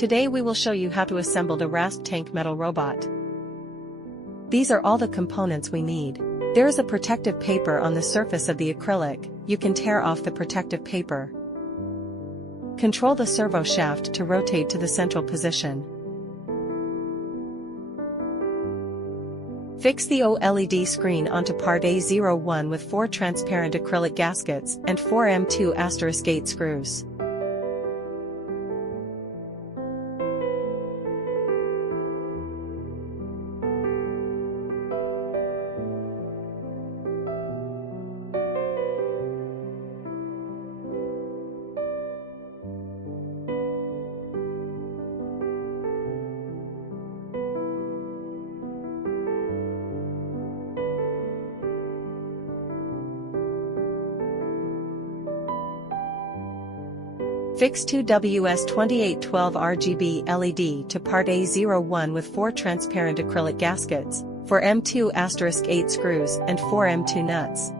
Today we will show you how to assemble the RaspTank Metal robot. These are all the components we need. There is a protective paper on the surface of the acrylic. You can tear off the protective paper. Control the servo shaft to rotate to the central position. Fix the OLED screen onto part A01 with 4 transparent acrylic gaskets and 4 M2*8 screws. Fix 2 WS2812 RGB LED to part A01 with 4 transparent acrylic gaskets, 4 M2*8 screws and 4 M2 nuts.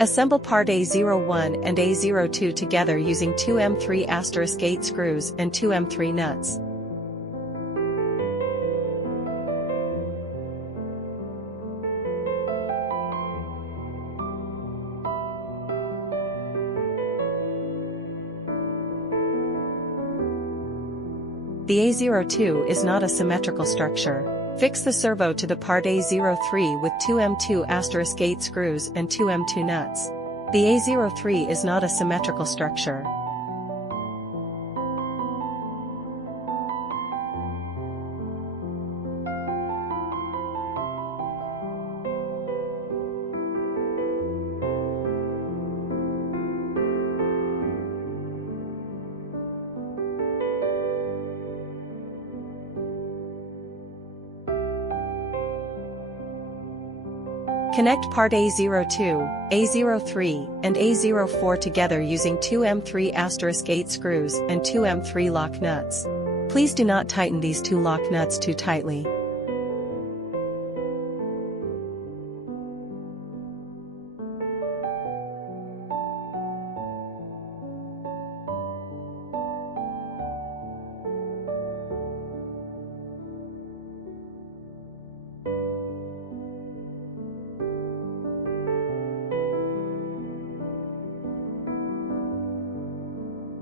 Assemble part A01 and A02 together using 2 M3*8 screws and 2 M3 nuts. The A02 is not a symmetrical structure. Fix the servo to the part A03 with 2 M2*8 screws and 2 M2 nuts. The A03 is not a symmetrical structure. Connect part A02, A03, and A04 together using 2 M3*8 screws and 2 M3 lock nuts. Please do not tighten these 2 lock nuts too tightly.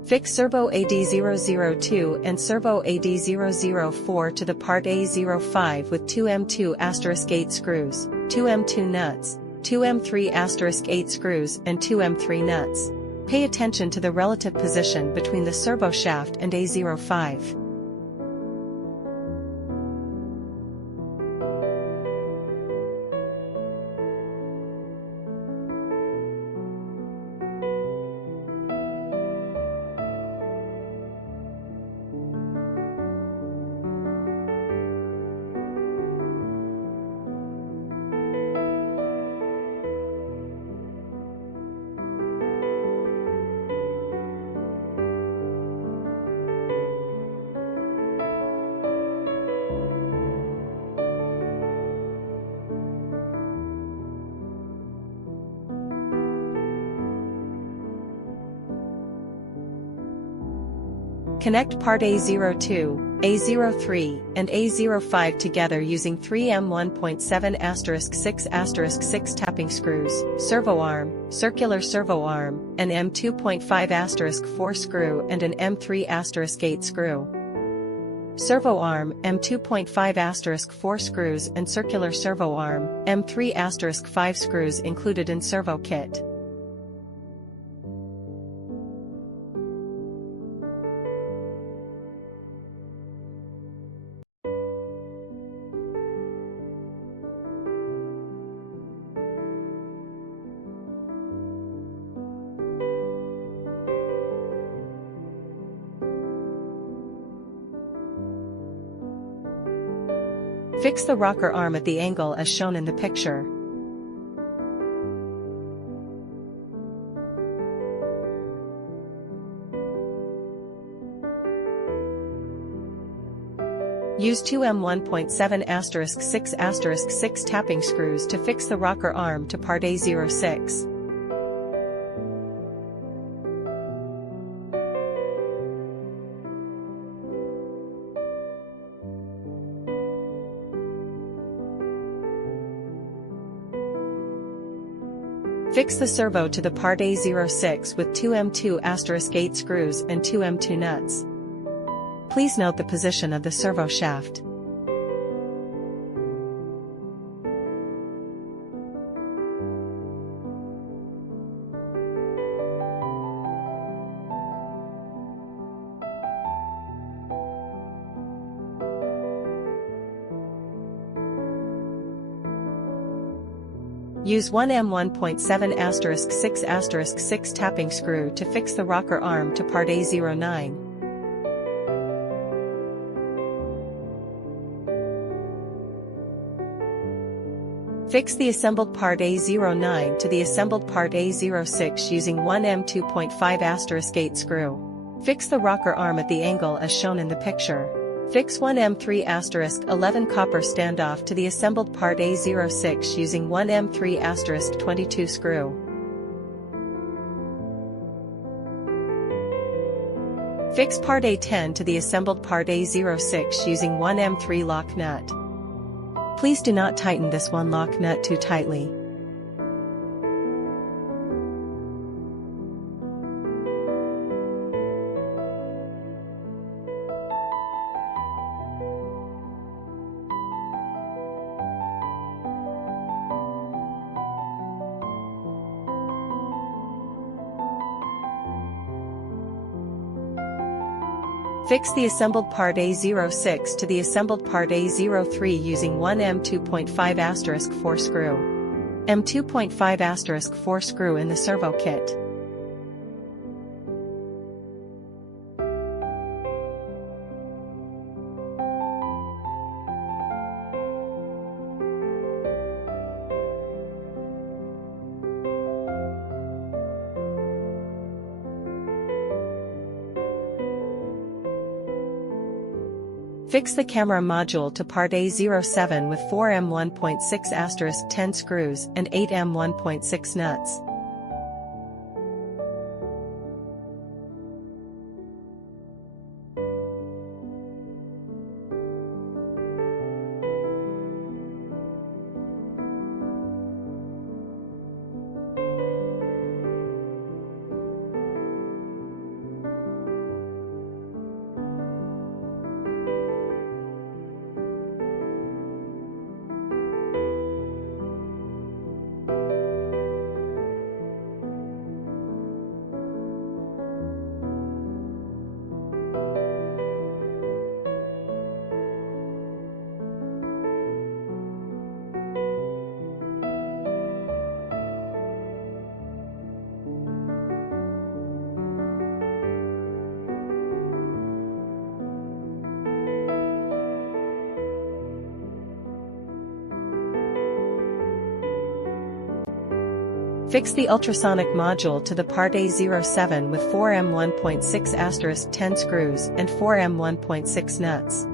Fix servo AD002 and servo AD004 to the part A05 with 2 M2*8 screws, 2 M2 nuts, 2 M3*8 screws and 2 M3 nuts. Pay attention to the relative position between the servo shaft and A05. Connect part A02, A03, and A05 together using 3 M1.7*6*6 tapping screws, servo arm, circular servo arm, an M2.5*4 screw and an M3*8 screw. Servo arm, M2.5*4 screws and circular servo arm, M3*5 screws included in servo kit. Fix the rocker arm at the angle as shown in the picture. Use 2M1.7*6*6 tapping screws to fix the rocker arm to part A06. Fix the servo to the part A06 with 2M2*8 screws and 2M2 nuts. Please note the position of the servo shaft. Use 1M1.7*6*6 tapping screw to fix the rocker arm to part A09. Fix the assembled part A09 to the assembled part A06 using 1M2.5*8 screw. Fix the rocker arm at the angle as shown in the picture. Fix 1M3*11 copper standoff to the assembled part A06 using 1M3*22 screw. Fix part A10 to the assembled part A06 using 1M3 lock nut. Please do not tighten this one lock nut too tightly. Fix the assembled part A06 to the assembled part A03 using 1M2.5*4 screw. M2.5*4 screw in the servo kit. Fix the camera module to part A07 with 4M1.6*10 screws and 8M1.6 nuts. Fix the ultrasonic module to the part A07 with 4M1.6*10 screws and 4M1.6 nuts.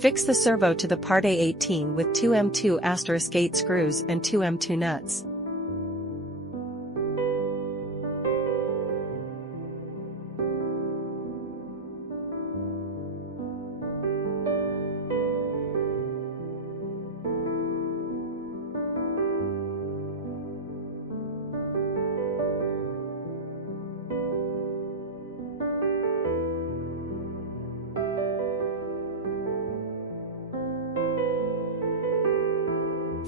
Fix the servo to the part A18 with 2M2*8 screws and 2M2 nuts.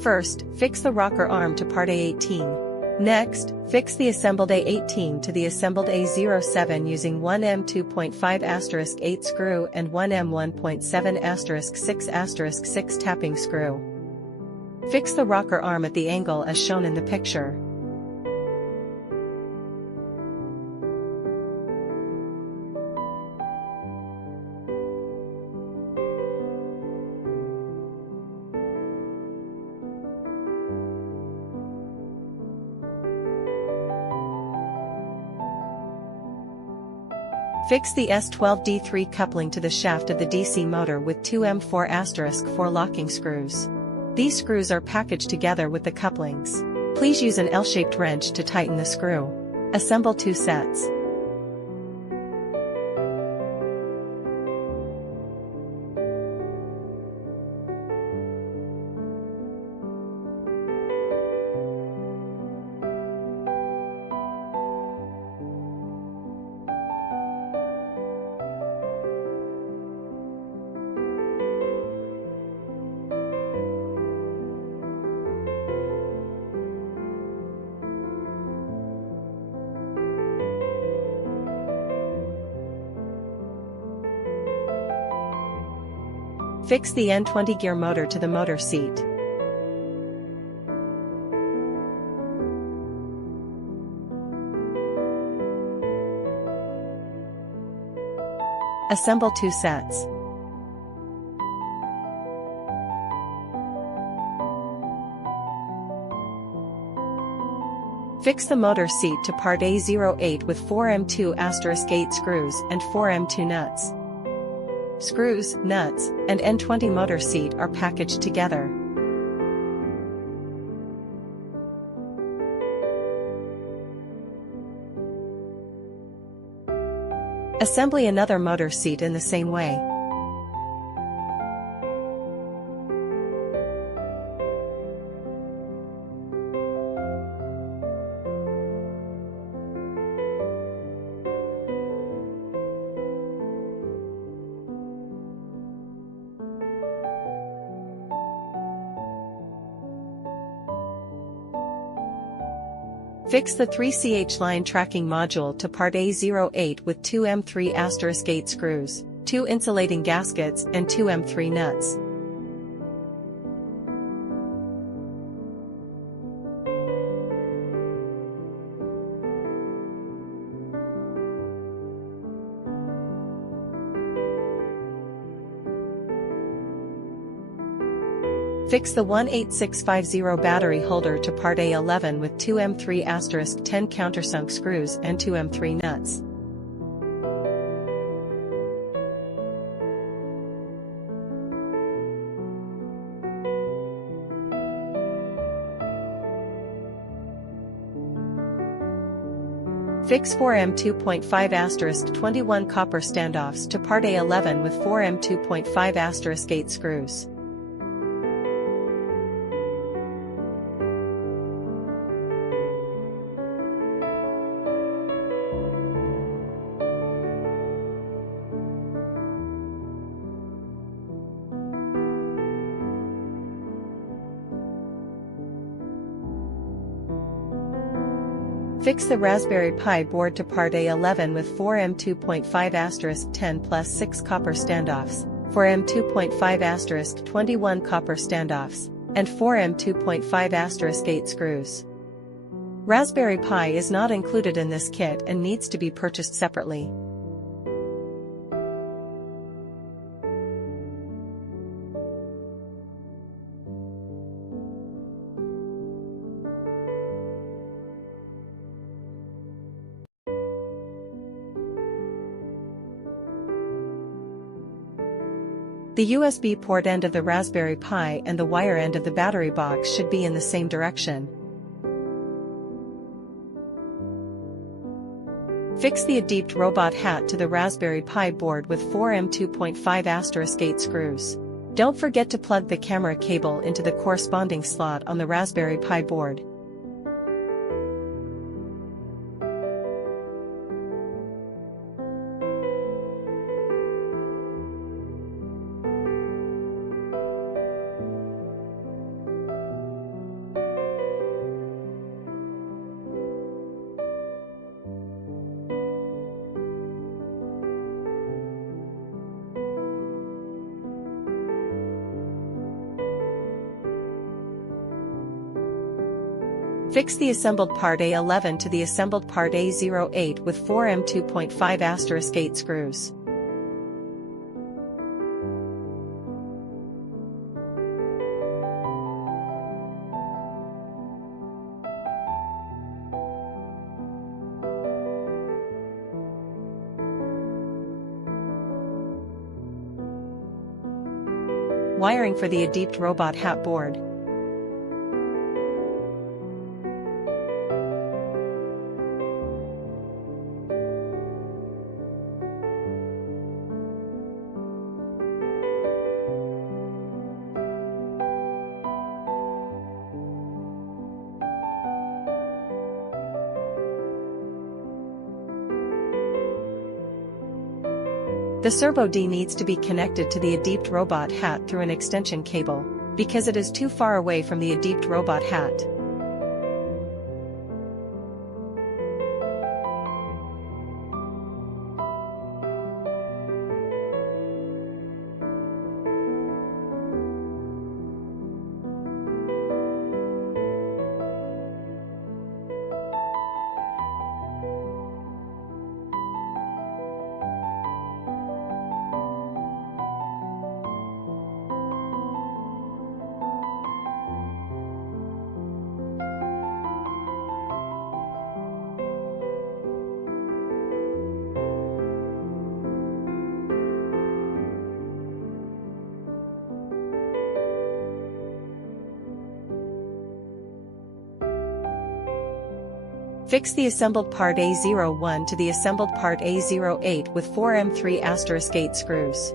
First, fix the rocker arm to part A18. Next, fix the assembled A18 to the assembled A07 using 1M2.5*8 screw and 1M1.7*6*6 tapping screw. Fix the rocker arm at the angle as shown in the picture. Fix the S12D3 coupling to the shaft of the DC motor with 2M4*4 locking screws. These screws are packaged together with the couplings. Please use an L-shaped wrench to tighten the screw. Assemble 2 sets. Fix the N20 gear motor to the motor seat. Assemble 2 sets. Fix the motor seat to part A08 with 4M2*8 screws and 4M2 nuts. Screws, nuts, and N20 motor seat are packaged together. Assembly another motor seat in the same way. Fix the 3CH line tracking module to part A08 with 2M3*8 screws, 2 insulating gaskets and 2M3 nuts. Fix the 18650 battery holder to part A11 with 2M3*10 countersunk screws and 2M3 nuts. Fix 4M2.5*21 copper standoffs to part A11 with 4M2.5*8 screws. Fix the Raspberry Pi board to part A11 with 4M2.5*10 plus 6 copper standoffs, 4M2.5*21 copper standoffs, and 4M2.5*8 screws. Raspberry Pi is not included in this kit and needs to be purchased separately. The USB port end of the Raspberry Pi and the wire end of the battery box should be in the same direction. Fix the Adeept robot hat to the Raspberry Pi board with 4M2.5*8 screws. Don't forget to plug the camera cable into the corresponding slot on the Raspberry Pi board. Fix the assembled part A11 to the assembled part A08 with 4M 2.5 8 screws. Wiring for the Adeept robot hat board. The servo D needs to be connected to the Adeept robot hat through an extension cable, because it is too far away from the Adeept robot hat. Fix the assembled part A01 to the assembled part A08 with 4M 3*8 screws.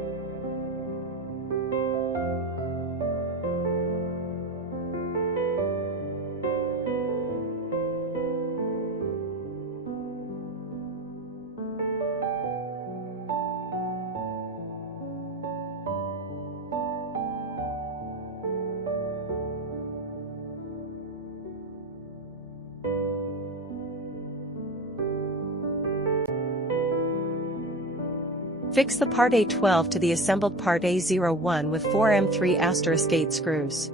Fix the part A12 to the assembled part A01 with 4M 3*8 screws.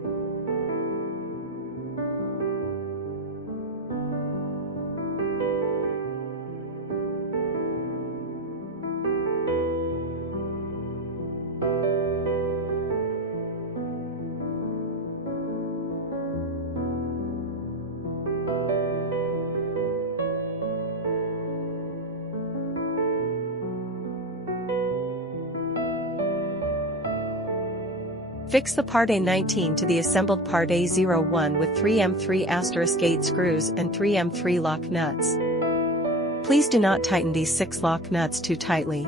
Fix the part A19 to the assembled part A01 with 3M 3*8 screws and 3M 3 lock nuts. Please do not tighten these 6 lock nuts too tightly.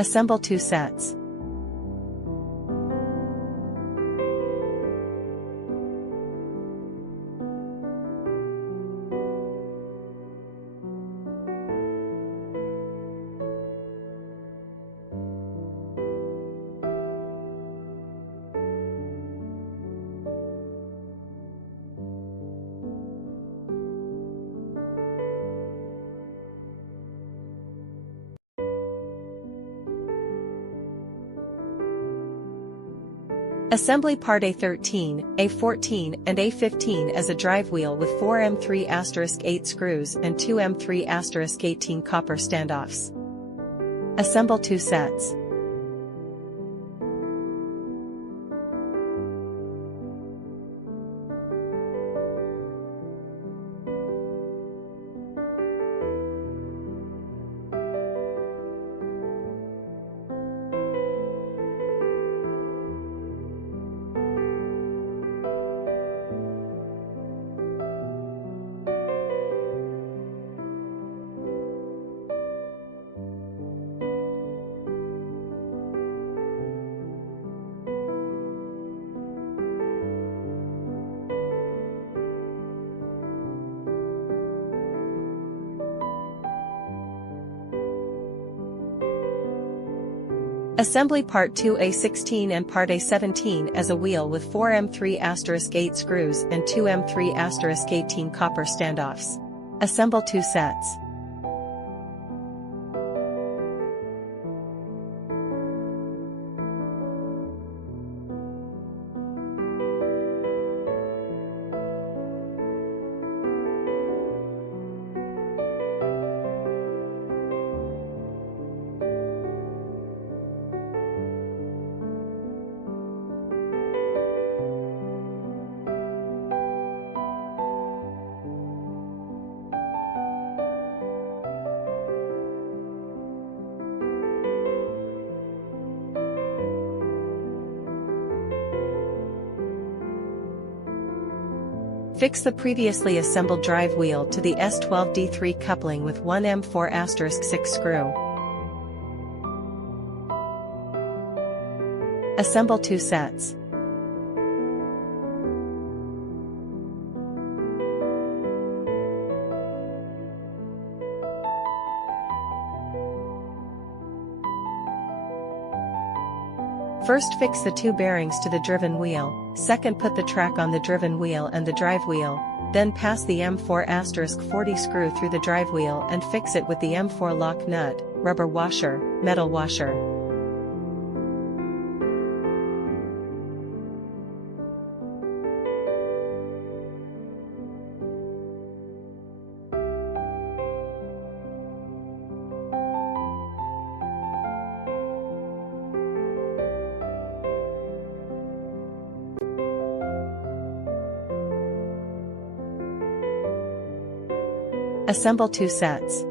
Assemble 2 sets. Assembly part A13, A14 and A15 as a drive wheel with 4M 3*8 screws and 2M 3*18 copper standoffs. Assemble 2 sets. Assembly Part 2A16 and Part A17 as a wheel with 4M3*8 screws and 2M3*18 copper standoffs. Assemble 2 sets. Fix the previously assembled drive wheel to the S12D3 coupling with 1M4*6 screw. Assemble 2 sets. First fix the 2 bearings to the driven wheel, second put the track on the driven wheel and the drive wheel, then pass the M4*40 screw through the drive wheel and fix it with the M4 lock nut, rubber washer, metal washer. Assemble 2 sets.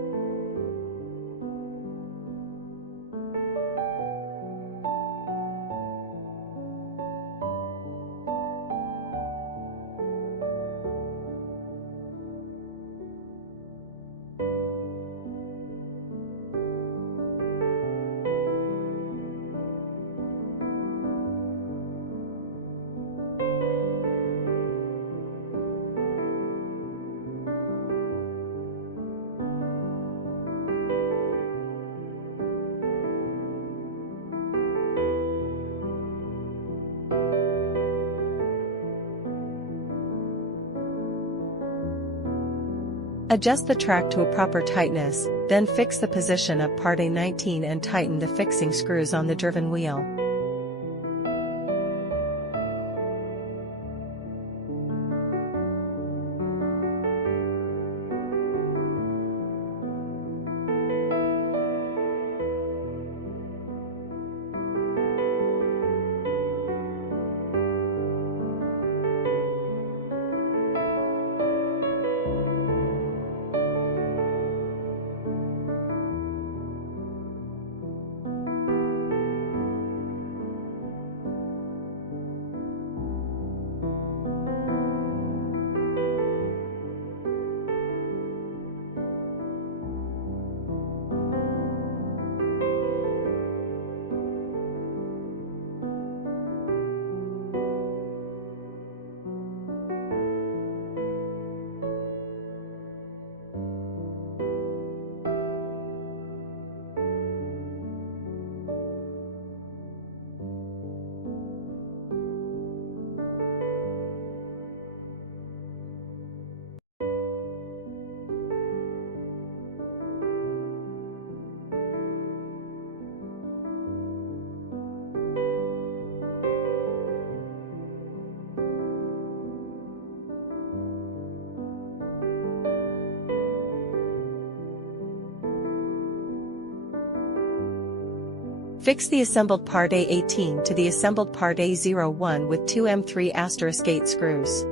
Adjust the track to a proper tightness, then fix the position of Part A19 and tighten the fixing screws on the driven wheel. Fix the assembled Part A18 to the assembled Part A01 with 2M3*8 screws.